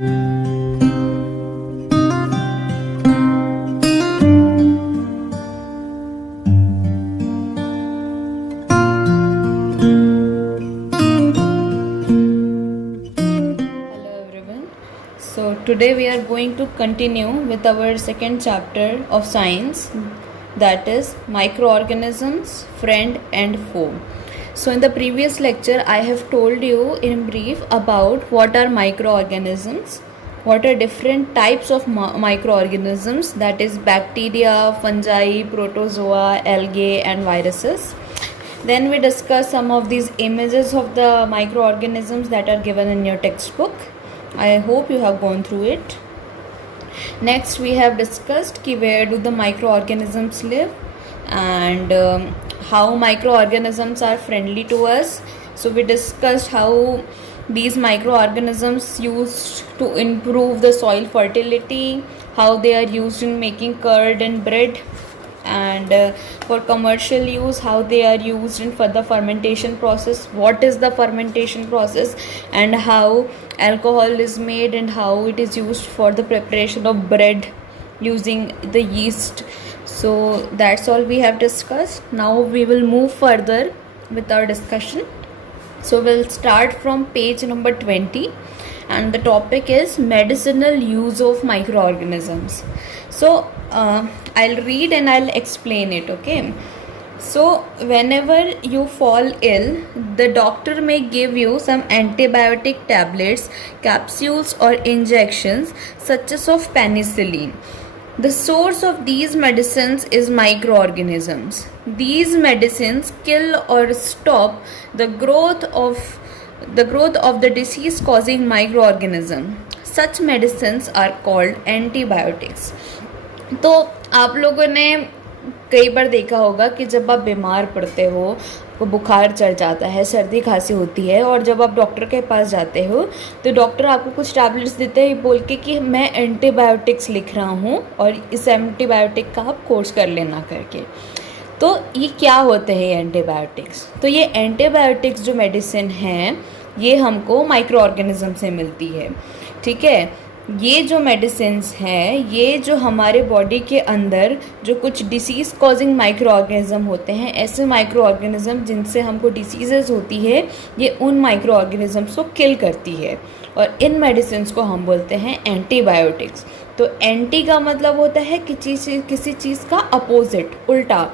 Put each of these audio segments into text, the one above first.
everyone. So today we are going to continue with our second chapter of science, that is microorganisms, friend and foe. So in the previous lecture I have told you in brief about what are microorganisms, what are different types of microorganisms, that is bacteria, fungi, protozoa, algae and viruses. Then we discuss some of these images of the microorganisms that are given in your textbook. I hope you have gone through it. Next we have discussed where do the microorganisms live and how microorganisms are friendly to us. So we discussed how these microorganisms used to improve the soil fertility, how they are used in making curd and bread, and for commercial use how they are used in further fermentation process, what is the fermentation process, and how alcohol is made and how it is used for the preparation of bread using the yeast. So that's all we have discussed. Now we will move further with our discussion. So we'll start from page number 20 and the topic is medicinal use of microorganisms. So I'll read and I'll explain it, okay? So whenever you fall ill, the doctor may give you some antibiotic tablets, capsules or injections such as of penicillin. The source of these medicines is microorganisms. These medicines kill or stop the growth of the disease causing microorganism. Such medicines are called antibiotics. तो आप लोगों ने कई बार देखा होगा कि जब आप बीमार पड़ते हो, आपको बुखार चढ़ जाता है, सर्दी खांसी होती है और जब आप डॉक्टर के पास जाते हो तो डॉक्टर आपको कुछ टैबलेट्स देते हैं बोल के कि मैं एंटीबायोटिक्स लिख रहा हूँ और इस एंटीबायोटिक का आप कोर्स कर लेना करके। तो ये क्या होते हैं एंटीबायोटिक्स? तो ये एंटीबायोटिक्स जो मेडिसिन हैं ये हमको माइक्रो ऑर्गेनिज्म से मिलती है, ठीक है। ये जो मेडिसिन्स हैं ये जो हमारे बॉडी के अंदर जो कुछ डिसीज़ कॉजिंग माइक्रो ऑर्गेनिज्म होते हैं, ऐसे माइक्रो ऑर्गेनिज्म जिनसे हमको डिसीजेज़ होती है, ये उन माइक्रो ऑर्गेनिजम्स को किल करती है और इन मेडिसिन्स को हम बोलते हैं एंटीबायोटिक्स। तो एंटी का मतलब होता है कि किसी चीज़ का अपोजिट, उल्टा,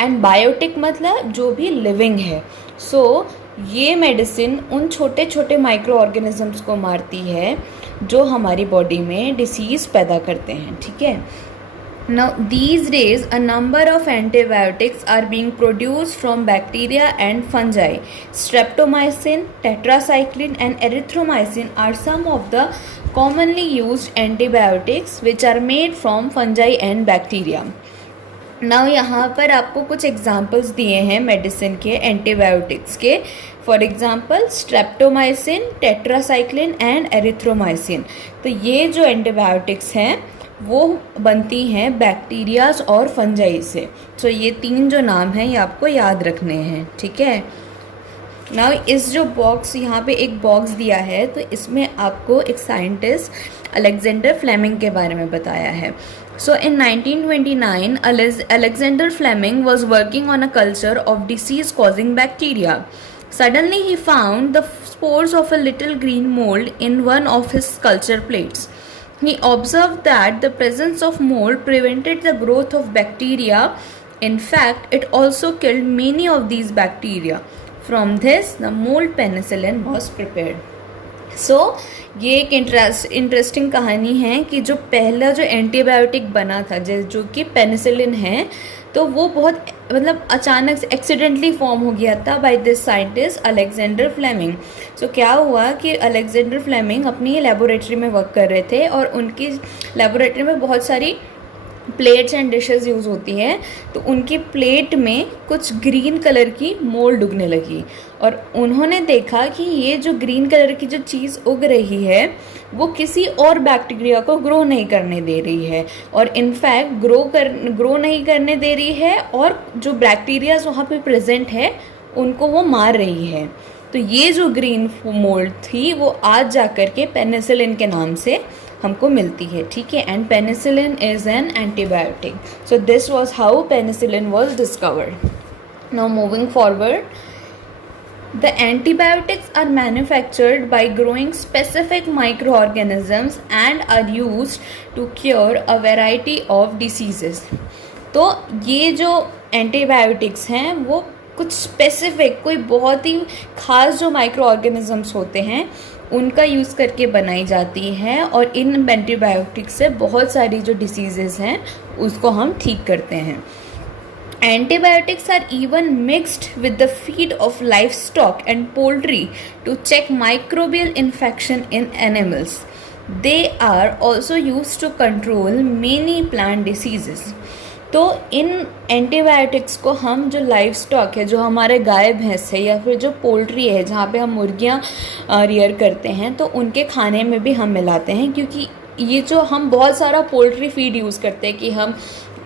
एंड बायोटिक मतलब जो भी लिविंग है। सो ये मेडिसिन उन छोटे छोटे माइक्रो ऑर्गेनिजम्स को मारती है जो हमारी बॉडी में डिसीज़ पैदा करते हैं, ठीक है। Now these days a number of antibiotics are being produced from bacteria and fungi. Streptomycin, tetracycline and erythromycin are some of the commonly used antibiotics which are made from fungi and bacteria. Now यहाँ पर आपको कुछ examples दिए हैं medicine के, antibiotics के। For example streptomycin, tetracycline and erythromycin. तो ये जो एंटीबायोटिक्स हैं वो बनती हैं बैक्टीरियाज और फंजाई से। तो ये तीन जो नाम हैं ये आपको याद रखने हैं, ठीक है। नाउ इस जो बॉक्स, यहाँ पे एक बॉक्स दिया है तो इसमें आपको एक साइंटिस्ट अलेक्जेंडर फ्लेमिंग के बारे में बताया है। So in 1929, Alexander Fleming was working on a culture of disease-causing bacteria. Suddenly he found the spores of a little green mold in one of his culture plates. He observed that the presence of mold prevented the growth of bacteria. In fact, it also killed many of these bacteria. From this, the mold penicillin was prepared. सो ये एक interesting कहानी है कि जो पहला जो antibiotic बना था जो कि पेनिसिलिन है, तो वो बहुत मतलब अचानक से एक्सीडेंटली फॉर्म हो गया था by this scientist Alexander Fleming. So क्या हुआ कि अलेक्जेंडर फ्लेमिंग अपनी लेबोरेटरी में वर्क कर रहे थे और उनकी लेबोरेटरी में बहुत सारी प्लेट्स एंड डिशेस यूज़ होती हैं। तो उनकी प्लेट में कुछ ग्रीन कलर की मोल्ड उगने लगी और उन्होंने देखा कि ये जो ग्रीन कलर की जो चीज़ उग रही है वो किसी और बैक्टीरिया को ग्रो नहीं करने दे रही है और इनफैक्ट ग्रो नहीं करने दे रही है और जो बैक्टीरियाज वहाँ पे प्रेजेंट है उनको वो मार रही है। तो ये जो ग्रीन मोल्ड थी वो आज जा कर के पेनिसिलिन के नाम से हमको मिलती है, ठीक है। And penicillin is an antibiotic, so this was how penicillin was discovered. Now moving forward, the antibiotics are manufactured by growing specific microorganisms and are used to cure a variety of diseases। तो ये जो antibiotics हैं वो कुछ specific, कोई बहुत ही ख़ास जो माइक्रो ऑर्गेनिजम्स होते हैं उनका यूज़ करके बनाई जाती है, और इन एंटीबायोटिक्स से बहुत सारी जो डिसीज़ेज़ हैं उसको हम ठीक करते हैं। Antibiotics are even mixed with the feed of livestock and poultry to check microbial infection in animals. They are also used to control many plant diseases. तो इन एंटीबायोटिक्स को हम जो लाइव स्टॉक है, जो हमारे गाय भैंस है या फिर जो पोल्ट्री है जहाँ पे हम मुर्गियाँ रियर करते हैं, तो उनके खाने में भी हम मिलाते हैं, क्योंकि ये जो हम बहुत सारा पोल्ट्री फीड यूज़ करते हैं कि हम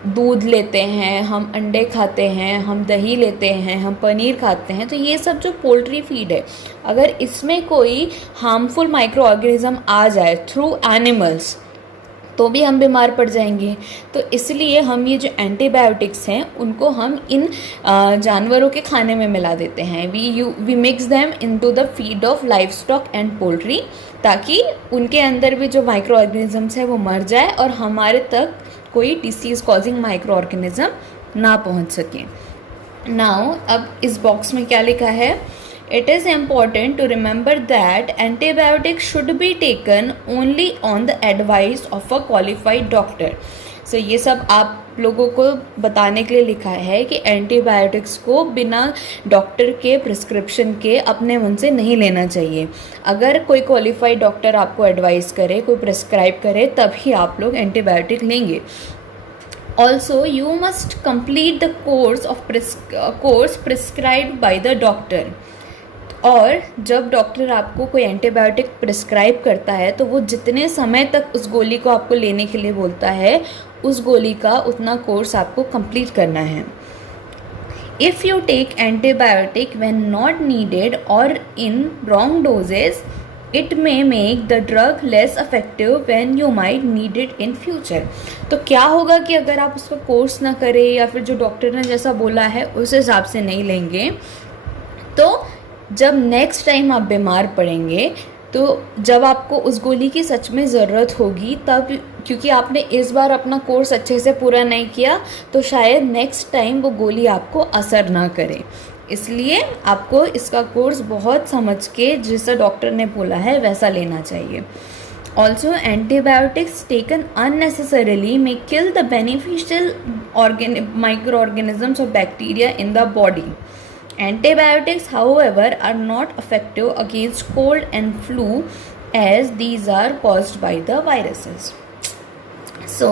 दूध लेते हैं, हम अंडे खाते हैं, हम दही लेते हैं, हम पनीर खाते हैं, तो ये सब जो पोल्ट्री फीड है अगर इसमें कोई हार्मफुल माइक्रो ऑर्गेनिज्म आ जाए थ्रू एनिमल्स तो भी हम बीमार पड़ जाएंगे। तो इसलिए हम ये जो एंटीबायोटिक्स हैं उनको हम इन जानवरों के खाने में मिला देते हैं। We mix them into the feed of livestock and poultry, ताकि उनके अंदर भी जो माइक्रो ऑर्गेनिजम्स है वो मर जाए और हमारे तक कोई डिसीज़ कॉजिंग माइक्रो ऑर्गेनिज्म ना पहुंच सके। नाउ अब इस बॉक्स में क्या लिखा है, it is important to remember that antibiotic should be taken only on the advice of a qualified doctor. So ये सब आप लोगों को बताने के लिए लिखा है कि एंटीबायोटिक्स को बिना डॉक्टर के प्रिस्क्रिप्शन के अपने मन से नहीं लेना चाहिए। अगर कोई क्वालिफाइड डॉक्टर आपको एडवाइस करे, कोई प्रिस्क्राइब करे, तभी आप लोग एंटीबायोटिक लेंगे। Also you must complete the course prescribed by the doctor. और जब डॉक्टर आपको कोई एंटीबायोटिक प्रिस्क्राइब करता है तो वो जितने समय तक उस गोली को आपको लेने के लिए बोलता है उस गोली का उतना कोर्स आपको कंप्लीट करना है। If you take antibiotic when not needed और in wrong dosages it may make the drug less effective when you might need it in future. तो क्या होगा कि अगर आप उसका कोर्स ना करें या फिर जो डॉक्टर ने जैसा बोला है उस हिसाब से नहीं लेंगे, तो जब नेक्स्ट टाइम आप बीमार पड़ेंगे तो जब आपको उस गोली की सच में ज़रूरत होगी तब, क्योंकि आपने इस बार अपना कोर्स अच्छे से पूरा नहीं किया, तो शायद नेक्स्ट टाइम वो गोली आपको असर ना करे। इसलिए आपको इसका कोर्स बहुत समझ के जैसा डॉक्टर ने बोला है वैसा लेना चाहिए। Also antibiotics taken unnecessarily may kill the beneficial microorganisms or bacteria in the body. Antibiotics, however, are not effective against cold and flu as these are caused by the viruses. So,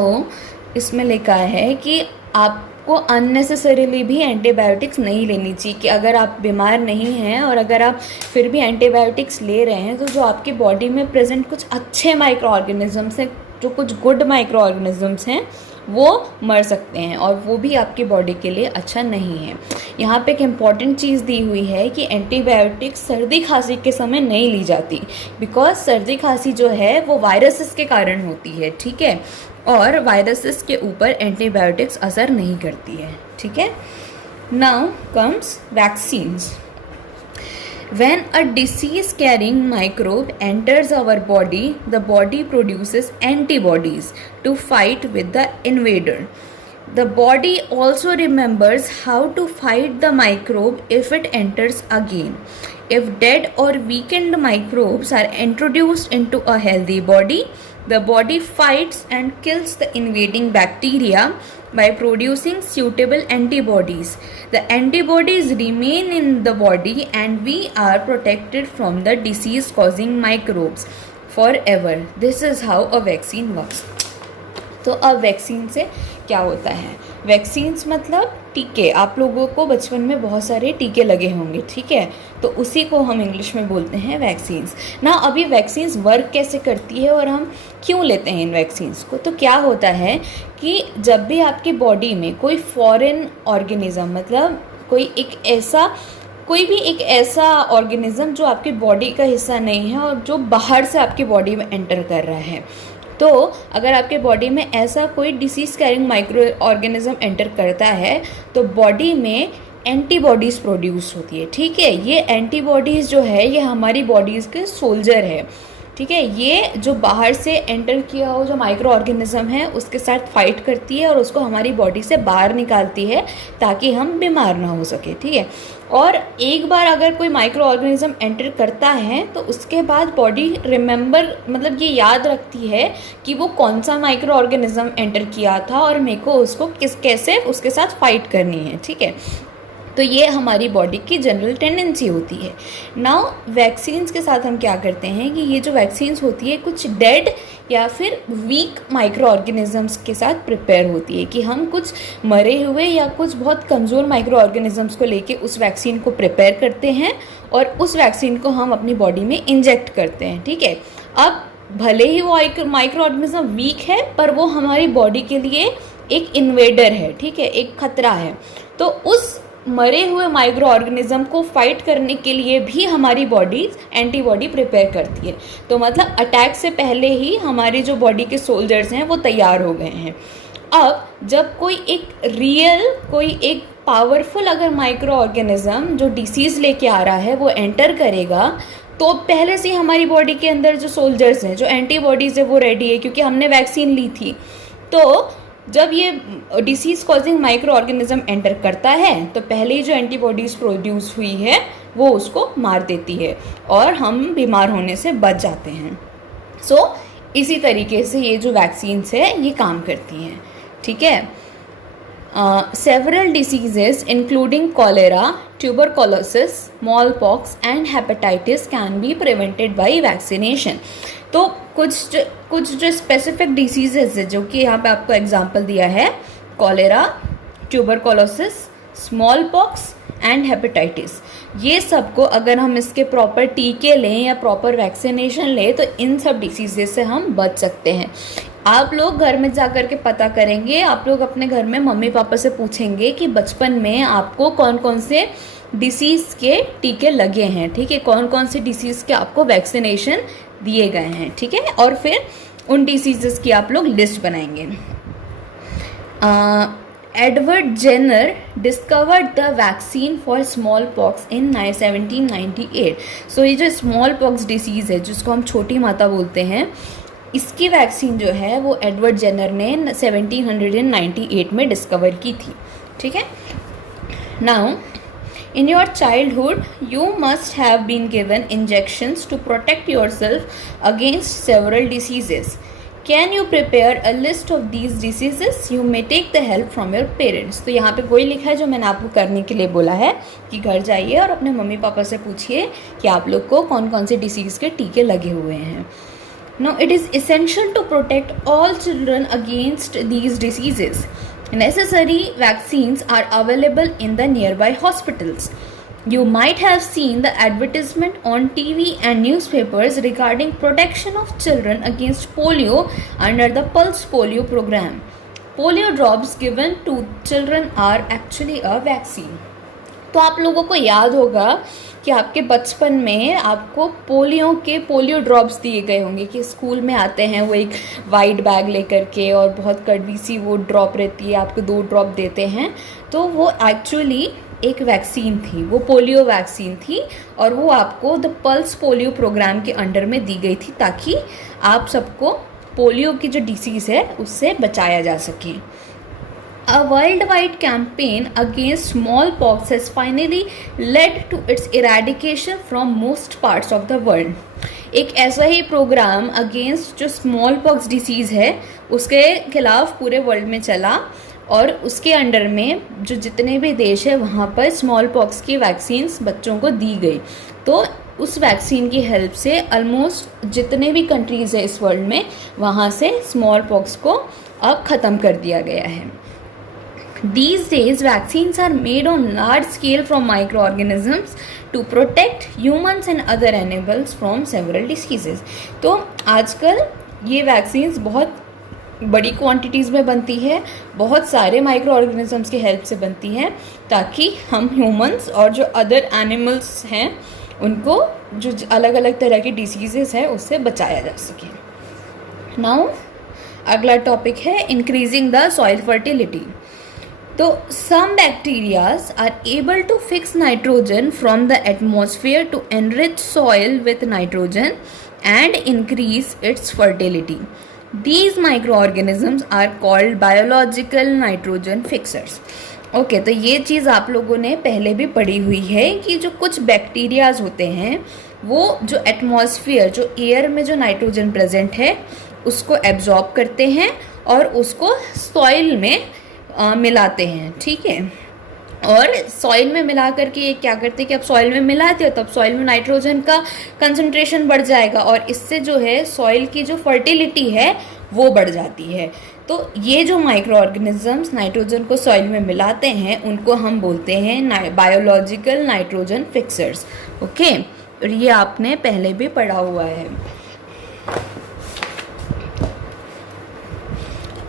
इसमें लिखा है कि आपको unnecessarily भी antibiotics नहीं लेनी चाहिए, कि अगर आप बीमार नहीं हैं और अगर आप फिर भी एंटीबायोटिक्स ले रहे हैं तो जो आपकी बॉडी में प्रेजेंट कुछ अच्छे माइक्रो ऑर्गेनिजम्स हैं, जो कुछ गुड माइक्रो ऑर्गेनिजम्स हैं, वो मर सकते हैं और वो भी आपकी बॉडी के लिए अच्छा नहीं है। यहाँ पे एक इम्पॉर्टेंट चीज़ दी हुई है कि एंटीबायोटिक्स सर्दी खांसी के समय नहीं ली जाती, बिकॉज सर्दी खांसी जो है वो वायरसेस के कारण होती है, ठीक है, और वायरसेस के ऊपर एंटीबायोटिक्स असर नहीं करती है, ठीक है। Now comes vaccines. When a disease-carrying microbe enters our body, the body produces antibodies to fight with the invader. The body also remembers how to fight the microbe if it enters again. If dead or weakened microbes are introduced into a healthy body, the body fights and kills the invading bacteria by producing suitable antibodies. The antibodies remain in the body and we are protected from the disease causing microbes forever. This is how a vaccine works. तो अब vaccine से क्या होता है? Vaccines मतलब टीके। आप लोगों को बचपन में बहुत सारे टीके लगे होंगे, ठीक है, तो उसी को हम इंग्लिश में बोलते हैं वैक्सीन्स ना। अभी वैक्सीन्स वर्क कैसे करती है और हम क्यों लेते हैं इन वैक्सीन्स को? तो क्या होता है कि जब भी आपकी बॉडी में कोई फॉरेन ऑर्गेनिज्म, मतलब कोई एक ऐसा कोई भी एक ऐसा ऑर्गेनिज्म जो आपकी बॉडी का हिस्सा नहीं है और जो बाहर से आपकी बॉडी में एंटर कर रहा है, तो अगर आपके बॉडी में ऐसा कोई disease carrying micro organism enter करता है तो बॉडी में एंटीबॉडीज़ प्रोड्यूस होती है। ठीक है, ये एंटीबॉडीज़ जो है ये हमारी बॉडीज़ के सोल्जर है। ठीक है, ये जो बाहर से एंटर किया हो जो माइक्रो ऑर्गेनिज्म है उसके साथ फाइट करती है और उसको हमारी बॉडी से बाहर निकालती है ताकि हम बीमार ना हो सके। ठीक है, और एक बार अगर कोई माइक्रो ऑर्गेनिज्म एंटर करता है तो उसके बाद बॉडी मतलब ये याद रखती है कि वो कौन सा माइक्रो ऑर्गेनिज्म एंटर किया था और मेरे को उसको कैसे उसके साथ फाइट करनी है। ठीक है, तो ये हमारी बॉडी की जनरल टेंडेंसी होती है। नाउ वैक्सीन्स के साथ हम क्या करते हैं कि ये जो वैक्सीन्स होती है कुछ डेड या फिर वीक माइक्रो ऑर्गेनिजम्स के साथ प्रिपेयर होती है कि हम कुछ मरे हुए या कुछ बहुत कमज़ोर माइक्रो ऑर्गेनिजम्स को लेके उस वैक्सीन को प्रिपेयर करते हैं और उस वैक्सीन को हम अपनी बॉडी में इंजेक्ट करते हैं। ठीक है, अब भले ही वो माइक्रो ऑर्गेनिज्म वीक है पर वो हमारी बॉडी के लिए एक इन्वेडर है। ठीक है, एक खतरा है। तो उस मरे हुए माइक्रो ऑर्गेनिज्म को फाइट करने के लिए भी हमारी बॉडी एंटीबॉडी प्रिपेयर करती है। तो मतलब अटैक से पहले ही हमारी जो बॉडी के सोल्जर्स हैं वो तैयार हो गए हैं। अब जब कोई एक पावरफुल अगर माइक्रो ऑर्गेनिज्म जो डिसीज़ लेके आ रहा है वो एंटर करेगा तो पहले से हमारी बॉडी के अंदर जो सोल्जर्स हैं, जो एंटीबॉडीज़ है वो रेडी है क्योंकि हमने वैक्सीन ली थी। तो जब ये disease causing micro organism enter करता है तो पहले ही जो एंटीबॉडीज़ प्रोड्यूस हुई है वो उसको मार देती है और हम बीमार होने से बच जाते हैं। सो इसी तरीके से ये जो वैक्सीन्स है ये काम करती हैं। ठीक है, several diseases including cholera, tuberculosis, smallpox and hepatitis can be prevented by vaccination। तो कुछ जो स्पेसिफिक डिसीजेज है जो कि यहाँ पे आपको एग्जांपल दिया है, cholera, tuberculosis, small pox and hepatitis, ये सबको अगर हम इसके प्रॉपर टीके लें या प्रॉपर वैक्सीनेशन लें तो इन सब डिसीजेज से हम बच सकते हैं। आप लोग घर में जा कर के पता करेंगे, आप लोग अपने घर में मम्मी पापा से पूछेंगे कि बचपन में आपको कौन कौन से डिसीज़ के टीके लगे हैं। ठीक है, कौन कौन से डिसीज़ के आपको वैक्सीनेशन दिए गए हैं। ठीक है, और फिर उन डिसीजेस की आप लोग लिस्ट बनाएंगे। Edward Jenner discovered the vaccine for small pox in 1798। So ये जो स्मॉल पॉक्स डिसीज़ है जिसको हम छोटी माता बोलते हैं, इसकी वैक्सीन जो है वो एडवर्ड जेनर ने 1798 में डिस्कवर की थी। ठीक है, now in your childhood you must have been given injections to protect yourself against several diseases. Can you prepare a list of these diseases? You may take the help from your parents। तो यहाँ पे वही लिखा है जो मैंने आपको करने के लिए बोला है कि घर जाइए और अपने मम्मी पापा से पूछिए कि आप लोग को कौन कौन से डिसीज़ के टीके लगे हुए हैं। Now it is essential to protect all children against these diseases. Necessary vaccines are available in the nearby hospitals. You might have seen the advertisement on TV and newspapers regarding protection of children against polio under the Pulse Polio program. Polio drops given to children are actually a vaccine. तो आप लोगों को याद होगा कि आपके बचपन में आपको पोलियो ड्रॉप्स दिए गए होंगे कि स्कूल में आते हैं वो एक वाइट बैग लेकर के और बहुत कड़वी सी वो ड्रॉप रहती है, आपको 2 ड्रॉप देते हैं। तो वो एक्चुअली एक वैक्सीन थी, वो पोलियो वैक्सीन थी और वो आपको द पल्स पोलियो प्रोग्राम के अंडर में दी गई थी ताकि आप सबको पोलियो की जो डिसीज़ है उससे बचाया जा सके। A worldwide campaign against smallpox has finally led to its eradication from most parts of the world. एक ऐसा ही प्रोग्राम अगेंस्ट जो स्मॉल पॉक्स डिसीज़ है उसके खिलाफ पूरे वर्ल्ड में चला और उसके अंडर में जो जितने भी देश है वहाँ पर स्मॉल पॉक्स की वैक्सीन्स बच्चों को दी गई। तो उस वैक्सीन की हेल्प से ऑलमोस्ट जितने भी कंट्रीज़ है इस वर्ल्ड में वहाँ से स्मॉल पॉक्स को अब ख़त्म कर दिया गया है। These days, vaccines are made on large scale from microorganisms to protect humans and other animals from several diseases. तो आजकल ये वैक्सीन्स बहुत बड़ी क्वांटिटीज़ में बनती है, बहुत सारे माइक्रो ऑर्गेनिजम्स की हेल्प से बनती है, ताकि हम ह्यूमंस और जो अदर एनिमल्स हैं उनको जो अलग अलग तरह की डिसीजेस है उससे बचाया जा सके। नाउ अगला टॉपिक है इंक्रीजिंग द सॉइल फर्टिलिटी। तो some bacterias are able to fix nitrogen from the atmosphere to enrich soil with nitrogen and increase its fertility. These microorganisms are called biological nitrogen fixers. Okay तो ये चीज़ आप लोगों ने पहले भी पढ़ी हुई है कि जो कुछ बैक्टीरियाज होते हैं वो जो एटमॉस्फेयर, जो एयर में जो नाइट्रोजन प्रेजेंट है उसको एब्जॉर्ब करते हैं और उसको सॉइल में मिलाते हैं, ठीक है। और सॉइल में मिला करके ये क्या करते हैं कि अब सॉइल में मिलाते हो तब सॉइल में नाइट्रोजन का कंसंट्रेशन बढ़ जाएगा और इससे जो है सॉइल की जो फर्टिलिटी है वो बढ़ जाती है। तो ये जो माइक्रो ऑर्गेनिजम्स नाइट्रोजन को सॉइल में मिलाते हैं उनको हम बोलते हैं बायोलॉजिकल नाइट्रोजन फिक्सर्स। ओके, और ये आपने पहले भी पढ़ा हुआ है।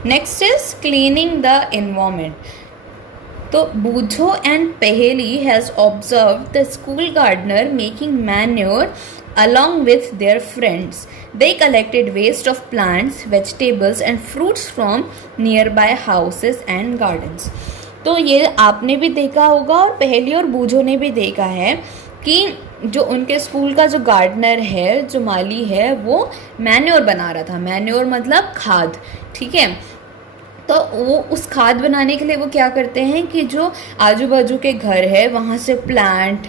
Next is cleaning the environment. तो Boojho and Paheli has observe the school gardener making manure along with their friends. They collected waste of plants, vegetables and fruits from nearby houses and gardens. तो ये आपने भी देखा होगा और पहेली और बूझो ने भी देखा है कि जो उनके स्कूल का जो गार्डनर है, जो माली है, वो मैन्योर बना रहा था। मैन्योर मतलब खाद, ठीक है। तो वो उस खाद बनाने के लिए वो क्या करते हैं कि जो आजू बाजू के घर है वहाँ से प्लांट,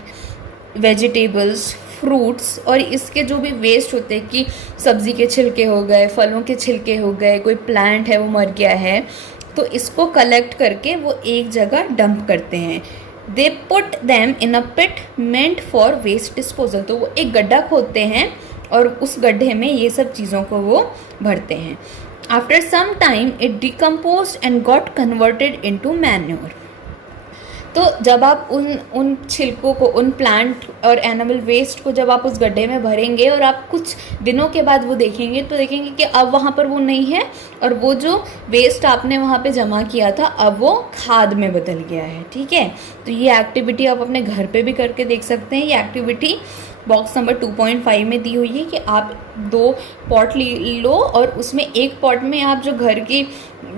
वेजिटेबल्स, फ्रूट्स और इसके जो भी वेस्ट होते हैं कि सब्ज़ी के छिलके हो गए, फलों के छिलके हो गए, कोई प्लांट है वो मर गया है, तो इसको कलेक्ट करके वो एक जगह डंप करते हैं। They put them in a pit meant for waste disposal. तो वो एक गड्ढा खोदते हैं और उस गड्ढे में ये सब चीज़ों को वो भरते हैं। After some time it decomposed and got converted into manure. तो जब आप उन छिलकों को, उन प्लांट और एनिमल वेस्ट को जब आप उस गड्ढे में भरेंगे और आप कुछ दिनों के बाद वो देखेंगे तो देखेंगे कि अब वहाँ पर वो नहीं है और वो जो वेस्ट आपने वहाँ पे जमा किया था अब वो खाद में बदल गया है, ठीक है। तो ये एक्टिविटी आप अपने घर पे भी करके देख सकते हैं। ये एक्टिविटी बॉक्स नंबर 2.5 में दी हुई है कि आप 2 पॉट लो और उसमें एक पॉट में आप जो घर की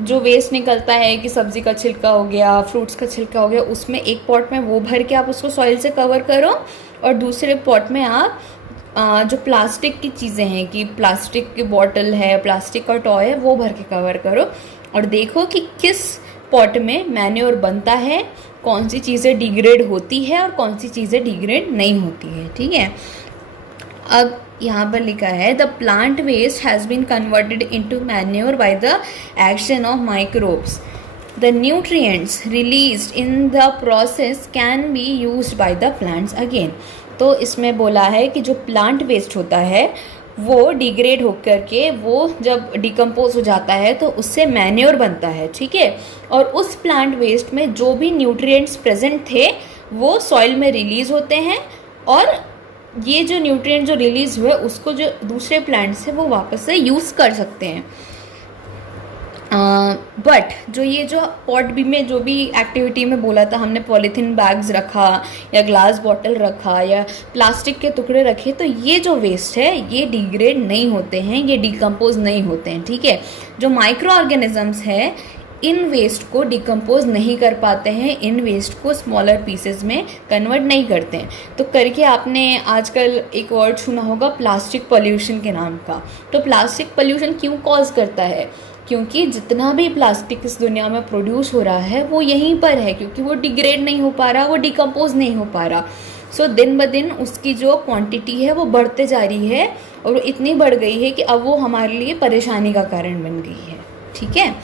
जो वेस्ट निकलता है कि सब्ज़ी का छिलका हो गया, फ्रूट्स का छिलका हो गया, उसमें एक पॉट में वो भर के आप उसको सॉइल से कवर करो और दूसरे पॉट में आप जो प्लास्टिक की चीज़ें हैं कि प्लास्टिक की बॉटल है, प्लास्टिक का टॉय है, वो भर के कवर करो और देखो कि किस पॉट में मैन्योर बनता है, कौन सी चीज़ें डिग्रेड होती है और कौन सी चीज़ें डिग्रेड नहीं होती है, ठीक है। अब यहाँ पर लिखा है the plant waste has been converted into manure by the action of microbes. The nutrients released in the process can be used by the plants again. तो इसमें बोला है कि जो प्लांट वेस्ट होता है वो डिग्रेड होकर के वो जब डिकम्पोज हो जाता है तो उससे मैन्योर बनता है, ठीक है। और उस प्लांट वेस्ट में जो भी न्यूट्रिएंट्स प्रेजेंट थे वो सॉइल में रिलीज़ होते हैं और ये जो न्यूट्रिएंट जो रिलीज़ हुए उसको जो दूसरे प्लांट्स है वो वापस से यूज़ कर सकते हैं। बट जो ये जो पॉट बी में जो भी एक्टिविटी में बोला था हमने, पॉलीथीन बैग्स रखा या ग्लास बॉटल रखा या प्लास्टिक के टुकड़े रखे, तो ये जो वेस्ट है ये डिग्रेड नहीं होते हैं, ये डिकम्पोज नहीं होते हैं, ठीक है। जो माइक्रो ऑर्गेनिजम्स है इन वेस्ट को डिकम्पोज नहीं कर पाते हैं, इन वेस्ट को स्मॉलर पीसेस में कन्वर्ट नहीं करते हैं। तो करके आपने आजकल एक वर्ड सुना होगा प्लास्टिक पोल्यूशन के नाम का। तो प्लास्टिक पोल्यूशन क्यों कॉज करता है? क्योंकि जितना भी प्लास्टिक इस दुनिया में प्रोड्यूस हो रहा है वो यहीं पर है, क्योंकि वो डिग्रेड नहीं हो पा रहा, वो डिकम्पोज नहीं हो पा रहा। सो दिन ब दिन उसकी जो क्वांटिटी है वो बढ़ते जा रही है और वो इतनी बढ़ गई है कि अब वो हमारे लिए परेशानी का कारण बन गई है, ठीक है।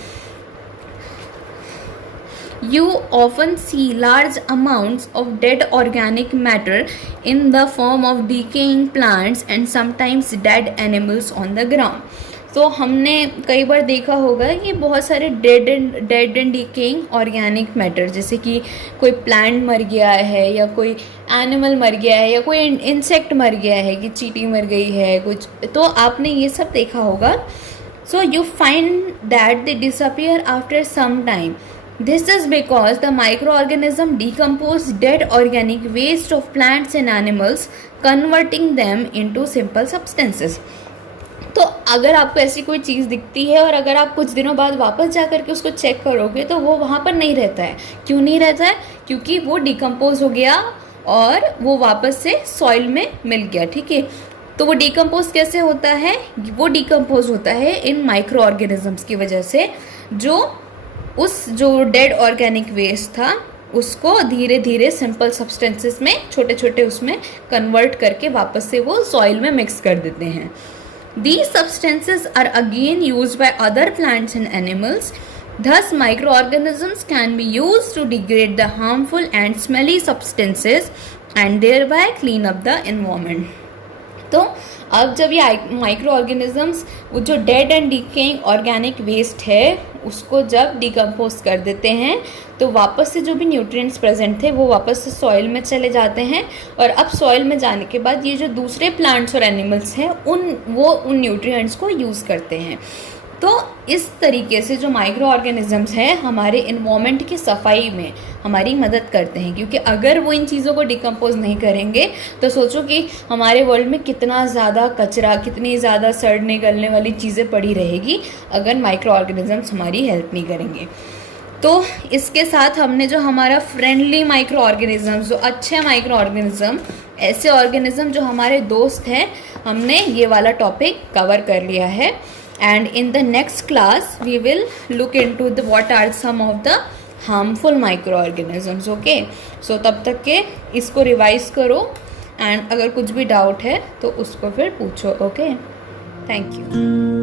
You often see large amounts of dead organic matter in the form of decaying plants and sometimes dead animals on the ground. तो हमने कई बार देखा होगा कि बहुत सारे dead and decaying organic matter, जैसे कि कोई प्लांट मर गया है या कोई एनिमल मर गया है या कोई इंसेक्ट मर गया है कि चींटी मर गई है कुछ, तो आपने ये सब देखा होगा। So you find that they disappear after some time. This is because the microorganism decompose dead organic waste of plants and animals, converting them into simple substances. तो अगर आपको ऐसी कोई चीज़ दिखती है और अगर आप कुछ दिनों बाद वापस जा कर के उसको चेक करोगे तो वो वहाँ पर नहीं रहता है. क्यों नहीं रहता है? क्योंकि वो डिकम्पोज हो गया और वो वापस से सॉइल में मिल गया. ठीक है, तो वो डिकम्पोज कैसे होता है? वो डिकम्पोज होता है इन माइक्रो ऑर्गेनिजम्स की वजह से, जो डेड ऑर्गेनिक वेस्ट था उसको धीरे धीरे सिंपल सब्सटेंसेस में छोटे छोटे उसमें कन्वर्ट करके वापस से वो सॉइल में मिक्स कर देते हैं. These substances are again used by other plants and animals. Thus, microorganisms can be used to degrade the harmful and smelly substances and thereby clean up the environment. तो अब जब ये माइक्रो ऑर्गेनिजम्स वो जो dead and decaying organic waste है उसको जब decompose कर देते हैं तो वापस से जो भी न्यूट्रिएंट्स प्रेजेंट थे वो वापस से सॉइल में चले जाते हैं. और अब सॉइल में जाने के बाद ये जो दूसरे प्लांट्स और एनिमल्स हैं उन न्यूट्रिएंट्स को यूज़ करते हैं. तो इस तरीके से जो माइक्रो ऑर्गेनिजम्स हैं हमारे इन्वायरमेंट की सफाई में हमारी मदद करते हैं. क्योंकि अगर वो इन चीज़ों को डिकम्पोज नहीं करेंगे तो सोचो कि हमारे वर्ल्ड में कितना ज़्यादा कचरा, कितनी ज़्यादा सड़ने गलने वाली चीज़ें पड़ी रहेगी अगर माइक्रो ऑर्गेनिजम्स हमारी हेल्प नहीं करेंगे. तो इसके साथ हमने जो हमारा फ्रेंडली माइक्रो ऑर्गेनिज़म, जो अच्छे माइक्रो ऑर्गेनिज़म, ऐसे ऑर्गेनिज़म जो हमारे दोस्त हैं, हमने ये वाला टॉपिक कवर कर लिया है. And in the next class we will look into what are some of the harmful microorganisms. Okay, so तब तक के इसको रिवाइज करो एंड अगर कुछ भी डाउट है तो उसको फिर पूछो. Okay, thank you.